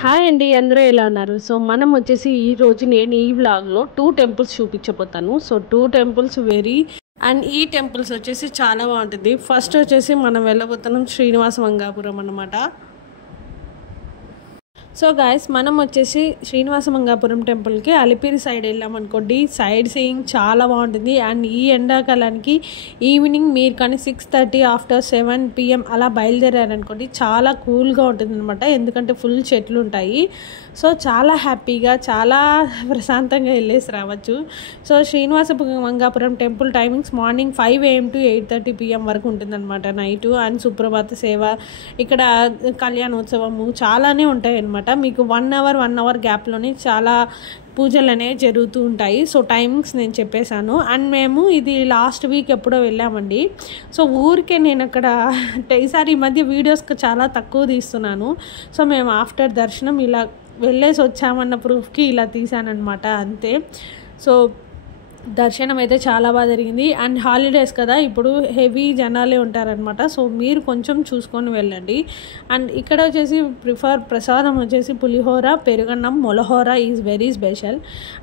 Hi అండి, అందరూ ఎలా ఉన్నారు? సో మనం వచ్చేసి ఈరోజు నేను ఈ వ్లాగ్లో 2 టెంపుల్స్ చూపించబోతాను. సో 2 టెంపుల్స్ ఈ టెంపుల్స్ వచ్చేసి చాలా బాగుంటుంది. ఫస్ట్ వచ్చేసి మనం వెళ్ళబోతున్నాం శ్రీనివాస మంగాపురం అన్నమాట. సో గాయస్, మనం వచ్చేసి శ్రీనివాస మంగాపురం టెంపుల్కి అలిపిరి సైడ్ వెళ్ళామనుకోండి, సైడ్ సీయింగ్ చాలా బాగుంటుంది. అండ్ ఈ ఎండాకాలానికి ఈవినింగ్ మీరు కానీ 6:30 ఆఫ్టర్ 7 PM అలా బయలుదేరారనుకోండి, చాలా కూల్గా ఉంటుంది అనమాట. ఎందుకంటే ఫుల్ చెట్లు ఉంటాయి. సో చాలా హ్యాపీగా, చాలా ప్రశాంతంగా వెళ్ళేసి రావచ్చు. So Srinivasa Mangapuram temple timings morning 5 AM to 8:30 PM వరకు ఉంటుందన్నమాట నైటు. అండ్ సుప్రభాత సేవ, ఇక్కడ కళ్యాణోత్సవము చాలానే ఉంటాయి అన్నమాట. మీకు 1 అవర్ గ్యాప్లోనే చాలా పూజలు అనేవి జరుగుతూ ఉంటాయి. సో టైమింగ్స్ నేను చెప్పేశాను. అండ్ మేము ఇది లాస్ట్ వీక్ ఎప్పుడో వెళ్ళామండి. సో ఊరికే నేను అక్కడ ఈసారి ఈ మధ్య వీడియోస్ చాలా తక్కువ తీస్తున్నాను. సో మేము ఆఫ్టర్ దర్శనం ఇలా వెళ్ళేసి వచ్చామన్న ప్రూఫ్కి ఇలా తీసానమాట, అంతే. సో దర్శనం అయితే చాలా బాగా జరిగింది. అండ్ హాలిడేస్ కదా, ఇప్పుడు హెవీ జనాలే ఉంటారనమాట. సో మీరు కొంచెం చూసుకొని వెళ్ళండి. అండ్ ఇక్కడ వచ్చేసి ప్రసాదం వచ్చేసి పులిహోర, పెరుగన్నం, మొలహోర is very special.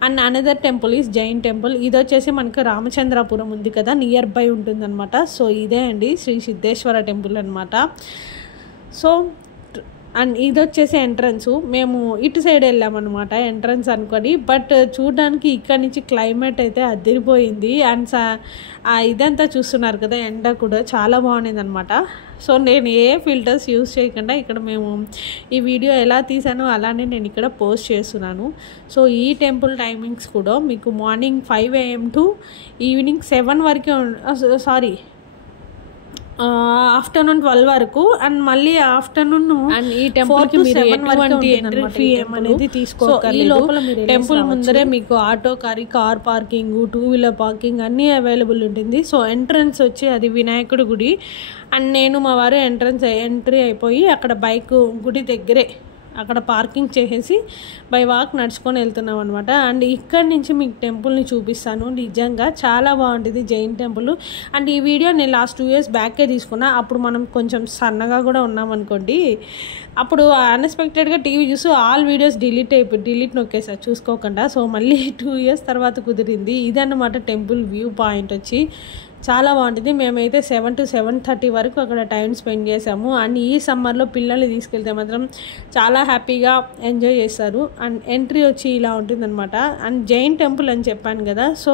And another temple is Jain temple. ఇది వచ్చేసి మనకు రామచంద్రాపురం ఉంది కదా, నియర్ బై ఉంటుందన్నమాట. సో ఇదే అండి శ్రీ సిద్ధేశ్వర టెంపుల్ అనమాట. సో అండ్ ఇది వచ్చేసి ఎంట్రన్స్. మేము ఇటు సైడ్ వెళ్ళామన్నమాట ఎంట్రన్స్ అనుకొని. బట్ చూడడానికి ఇక్కడ నుంచి క్లైమేట్ అయితే అదిరిపోయింది. అండ్ ఇదంతా చూస్తున్నారు కదా, ఎండ కూడా చాలా బాగుంది అనమాట. సో నేను ఏ ఫిల్టర్స్ యూజ్ చేయకుండా ఇక్కడ మేము ఈ వీడియో ఎలా తీసానో అలానే నేను ఇక్కడ పోస్ట్ చేస్తున్నాను. సో ఈ టెంపుల్ టైమింగ్స్ కూడా మీకు మార్నింగ్ 5 AM to ఈవినింగ్ 7 వరకే, ఆఫ్టర్నూన్ 12 వరకు. అండ్ మళ్ళీ ఆఫ్టర్నూన్ అండ్ ఈ టెంపుల్కి మీరు ఎటువంటి ఎంట్రీ ఫీ అనేది తీసుకోవాలి. టెంపుల్ ముందరే మీకు auto car parking, 2-wheeler parking అన్నీ అవైలబుల్ ఉంటుంది. సో ఎంట్రన్స్ వచ్చి అది వినాయకుడి గుడి. అండ్ నేను మా వారు ఎంట్రీ అయిపోయి అక్కడ బైక్ గుడి దగ్గరే అక్కడ పార్కింగ్ చేసేసి బై వాక్ నడుచుకొని వెళ్తున్నాం అనమాట. అండ్ ఇక్కడి నుంచి మీకు టెంపుల్ని చూపిస్తాను. నిజంగా చాలా బాగుంటుంది జైన్ టెంపుల్. అండ్ ఈ వీడియో నేను లాస్ట్ 2 years బ్యాకే తీసుకున్నా. అప్పుడు మనం కొంచెం సన్నగా కూడా ఉన్నామనుకోండి. అప్పుడు అన్ఎక్స్పెక్టెడ్గా టీవీ చూసి ఆల్ వీడియోస్ డిలీట్ నొక్కేసా చూసుకోకుండా. సో మళ్ళీ 2 years తర్వాత కుదిరింది. ఇదన్నమాట టెంపుల్ వ్యూ పాయింట్ వచ్చి చాలా బాగుంటుంది. మేమైతే 7 to 7:30 వరకు అక్కడ టైం స్పెండ్ చేసాము. అండ్ ఈ సమ్మర్లో పిల్లల్ని తీసుకెళ్తే మాత్రం చాలా హ్యాపీగా ఎంజాయ్ చేస్తారు. అండ్ ఎంట్రీ వచ్చి ఇలా ఉంటుందన్నమాట. అండ్ జైన్ టెంపుల్ అని చెప్పాను కదా, సో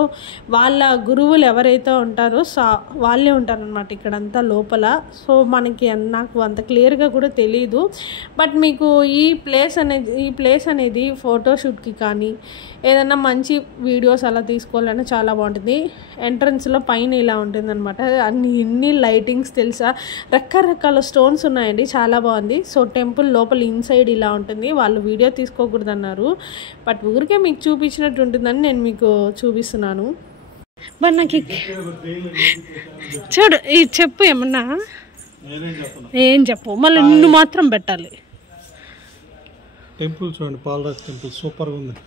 వాళ్ళ గురువులు ఎవరైతే ఉంటారో వాళ్ళే ఉంటారనమాట ఇక్కడంతా లోపల. సో నాకు అంత క్లియర్గా కూడా తెలియదు. బట్ మీకు ఈ ప్లేస్ అనేది ఫోటోషూట్కి కానీ ఏదైనా మంచి వీడియోస్ అలా తీసుకోవాలన్నా చాలా బాగుంటుంది. ఎంట్రన్స్లో పైన ఇలా ఉంటుందన్నమాట. ఇన్ని లైటింగ్స్ తెలుసా, రకరకాల స్టోన్స్ ఉన్నాయండి, చాలా బాగుంది. సో టెంపుల్ లోపల ఇన్సైడ్ ఇలా ఉంటుంది. వాళ్ళు వీడియో తీసుకోకూడదు అన్నారు, బట్ ఊరికే మీకు చూపించినట్టు ఉంటుందని నేను మీకు చూపిస్తున్నాను. బట్ నాకు చూడు, ఇది చెప్పు, ఏమన్నా ఏం చెప్పు, మళ్ళీ నిన్ను మాత్రం పెట్టాలి. టెంపుల్ చూడండి, పాలరాజ్ టెంపుల్ సూపర్గా ఉంది.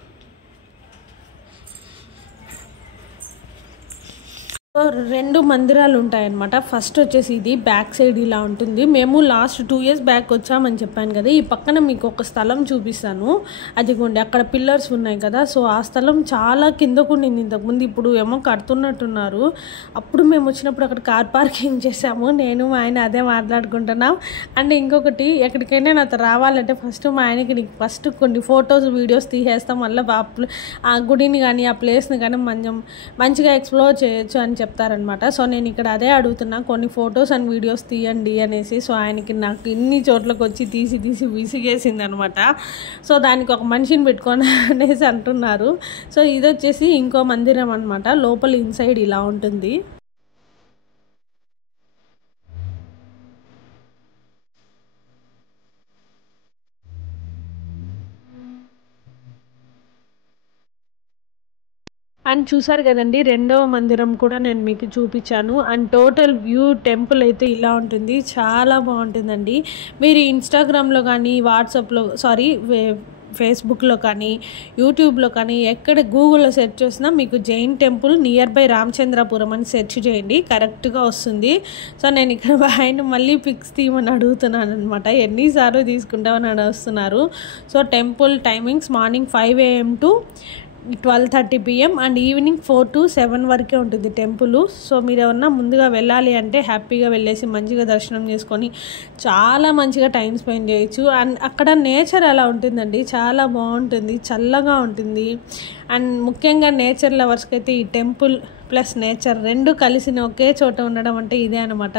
రెండు మందిరాలు ఉంటాయన్నమాట. ఫస్ట్ వచ్చేసి ఇది బ్యాక్ సైడ్ ఇలా ఉంటుంది. మేము లాస్ట్ 2 years బ్యాక్ వచ్చామని చెప్పాను కదా. ఈ పక్కన మీకు ఒక స్థలం చూపిస్తాను, అదిగోండి అక్కడ పిల్లర్స్ ఉన్నాయి కదా. సో ఆ స్థలం చాలా కిందకు ఉండింది ఇంతకుముందు, ఇప్పుడు ఏమో కడుతున్నట్టున్నారు. అప్పుడు మేము వచ్చినప్పుడు అక్కడ కార్ పార్కింగ్ చేసాము, నేను మా ఆయన అదే మాట్లాడుకుంటున్నాం. అండ్ ఇంకొకటి, ఎక్కడికైనా నాతో రావాలంటే ఫస్ట్ మా ఆయనకి నీకు ఫస్ట్ కొన్ని ఫొటోస్ వీడియోస్ తీసేస్తాం, మళ్ళీ ఆ గుడిని కానీ ఆ ప్లేస్ని కానీ మంచిగా ఎక్స్ప్లోర్ చేయొచ్చు అని చెప్తారనమాట. సో నేను ఇక్కడ అదే అడుగుతున్నా, కొన్ని ఫొటోస్ అండ్ వీడియోస్ తీయండి అనేసి. సో ఆయనకి నాకు ఇన్ని చోట్లకు వచ్చి తీసి విసిగేసింది అనమాట. సో దానికి ఒక మనిషిని పెట్టుకొని అనేసి అంటున్నారు. సో ఇది వచ్చేసి ఇంకో మందిరం అనమాట. లోపల ఇన్సైడ్ ఇలా ఉంటుంది. అండ్ చూసారు కదండి, రెండవ మందిరం కూడా నేను మీకు చూపించాను. అండ్ టోటల్ వ్యూ టెంపుల్ అయితే ఇలా ఉంటుంది, చాలా బాగుంటుందండి. మీరు ఇన్స్టాగ్రామ్లో కానీ వాట్సాప్లో ఫేస్బుక్లో కానీ యూట్యూబ్లో కానీ ఎక్కడ గూగుల్లో సెర్చ్ చేసినా మీకు Jain temple near by Ramachandrapuram అని సెర్చ్ చేయండి, కరెక్ట్గా వస్తుంది. సో నేను ఇక్కడ ఆయన మళ్ళీ పిక్స్ తీయమని అడుగుతున్నాను అనమాట, ఎన్నిసార్లు తీసుకుంటామని అడుగుతున్నారు. So temple timings morning 5 AM to 12:30 PM and evening 4 to 7 వరకే ఉంటుంది టెంపుల్. సో మీరు ఏమన్నా ముందుగా వెళ్ళాలి అంటే హ్యాపీగా వెళ్ళేసి మంచిగా దర్శనం చేసుకొని చాలా మంచిగా టైం స్పెండ్ చేయొచ్చు. అండ్ అక్కడ నేచర్ అలా ఉంటుందండి, చాలా బాగుంటుంది, చల్లగా ఉంటుంది. అండ్ ముఖ్యంగా నేచర్ లవర్స్కి అయితే ఈ టెంపుల్ ప్లస్ నేచర్ రెండు కలిసిన ఒకే చోట ఉండడం అంటే ఇదే అనమాట,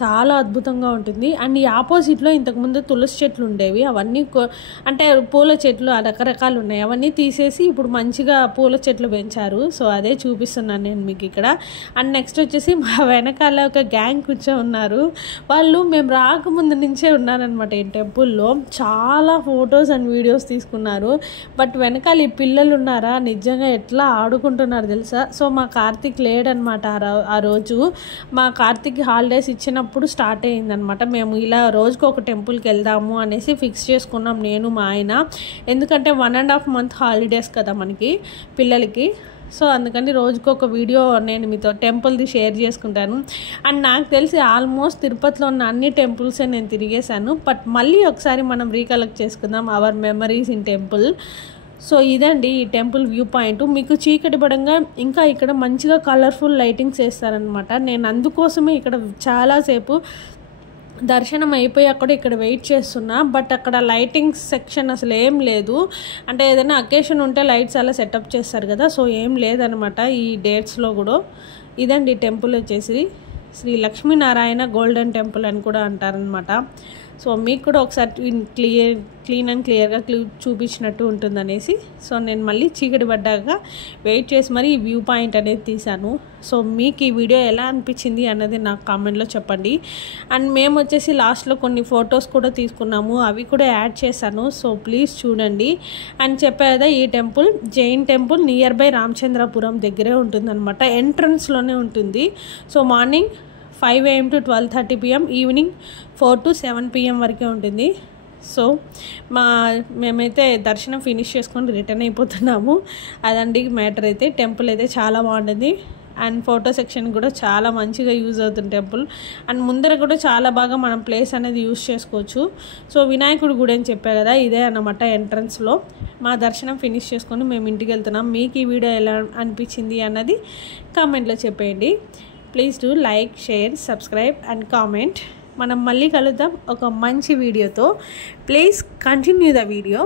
చాలా అద్భుతంగా ఉంటుంది. అండ్ ఈ ఆపోజిట్లో ఇంతకుముందు తులసి చెట్లు ఉండేవి, అవన్నీ అంటే పూల చెట్లు రకరకాలు ఉన్నాయి, అవన్నీ తీసేసి ఇప్పుడు మంచిగా పూల చెట్లు పెంచారు. సో అదే చూపిస్తున్నాను నేను మీకు ఇక్కడ. అండ్ నెక్స్ట్ వచ్చేసి మా వెనకాల ఒక గ్యాంగ్ కూర్చో ఉన్నారు, వాళ్ళు మేము రాకముందు నుంచే ఉన్నారనమాట ఈ టెంపుల్లో. చాలా ఫొటోస్ అండ్ వీడియోస్ తీసుకున్నారు. బట్ వెనకాల ఈ పిల్లలు ఉన్నారా, నిజంగా ఎట్లా ఆడుకుంటున్నారు తెలుసా. సో మా కార్తీక్ లేడనమాట ఆ రోజు, మా కార్తీక్ హాలిడేస్ ఇచ్చినప్పుడు స్టార్ట్ అయ్యిందనమాట. మేము ఇలా రోజుకు ఒక టెంపుల్కి వెళ్దాము అనేసి ఫిక్స్ చేసుకున్నాం నేను మా ఆయన, ఎందుకంటే 1.5 month హాలిడేస్ కదా మనకి పిల్లలకి. సో అందుకని రోజుకు ఒక వీడియో నేను మీతో టెంపుల్ది షేర్ చేసుకుంటాను. అండ్ నాకు తెలిసి ఆల్మోస్ట్ తిరుపతిలో ఉన్న అన్ని టెంపుల్సే నేను తిరిగేశాను. బట్ మళ్ళీ ఒకసారి మనం రీకలెక్ట్ చేసుకుందాం our memories in temple. So ఇదండి ఈ టెంపుల్ వ్యూ పాయింట్. మీకు చీకటి పడంగా ఇంకా ఇక్కడ మంచిగా కలర్ఫుల్ లైటింగ్స్ వేస్తారనమాట. నేను అందుకోసమే ఇక్కడ చాలాసేపు దర్శనం అయిపోయాక కూడా ఇక్కడ వెయిట్ చేస్తున్నా. బట్ అక్కడ లైటింగ్స్ సెక్షన్ అసలు ఏం లేదు, అంటే ఏదైనా అకేషన్ ఉంటే లైట్స్ అలా సెటప్ చేస్తారు కదా, సో ఏం లేదనమాట ఈ డేట్స్లో కూడా. ఇదండి టెంపుల్ వచ్చేసి శ్రీ లక్ష్మీనారాయణ గోల్డెన్ టెంపుల్ అని కూడా అంటారనమాట. సో మీకు కూడా ఒకసారి క్లీన్ అండ్ క్లియర్గా చూపించినట్టు ఉంటుందనేసి సో నేను మళ్ళీ చీకటి పడ్డాక వెయిట్ చేసి మరి ఈ వ్యూ పాయింట్ అనేది తీశాను. సో మీకు ఈ వీడియో ఎలా అనిపించింది అన్నది నాకు కామెంట్లో చెప్పండి. అండ్ మేము వచ్చేసి లాస్ట్లో కొన్ని ఫొటోస్ కూడా తీసుకున్నాము, అవి కూడా యాడ్ చేశాను. సో ప్లీజ్ చూడండి. అండ్ చెప్పేదా ఈ temple Jain temple near by Ramachandrapuram దగ్గరే ఉంటుందన్నమాట, ఎంట్రన్స్లోనే ఉంటుంది. So morning 5 AM to 12:30 PM, evening 4 to 7 PM వరకే ఉంటుంది. సో మేమైతే దర్శనం ఫినిష్ చేసుకొని రిటర్న్ అయిపోతున్నాము. అదండి మ్యాటర్. అయితే టెంపుల్ అయితే చాలా బాగుంటుంది. అండ్ ఫోటో సెక్షన్ కూడా చాలా మంచిగా యూజ్ అవుతుంది టెంపుల్. అండ్ ముందర కూడా చాలా బాగా మనం ప్లేస్ అనేది యూజ్ చేసుకోవచ్చు. సో వినాయకుడి గుడి అని చెప్పా కదా, ఇదే అన్నమాట ఎంట్రన్స్లో. మా దర్శనం ఫినిష్ చేసుకొని మేము ఇంటికి వెళ్తున్నాం. మీకు ఈ వీడియో ఎలా అనిపించింది అన్నది కామెంట్లో చెప్పేయండి. Please do like, share, subscribe and comment. మనం మళ్ళీ కలుద్దాం ఒక మంచి వీడియోతో. Please continue the video.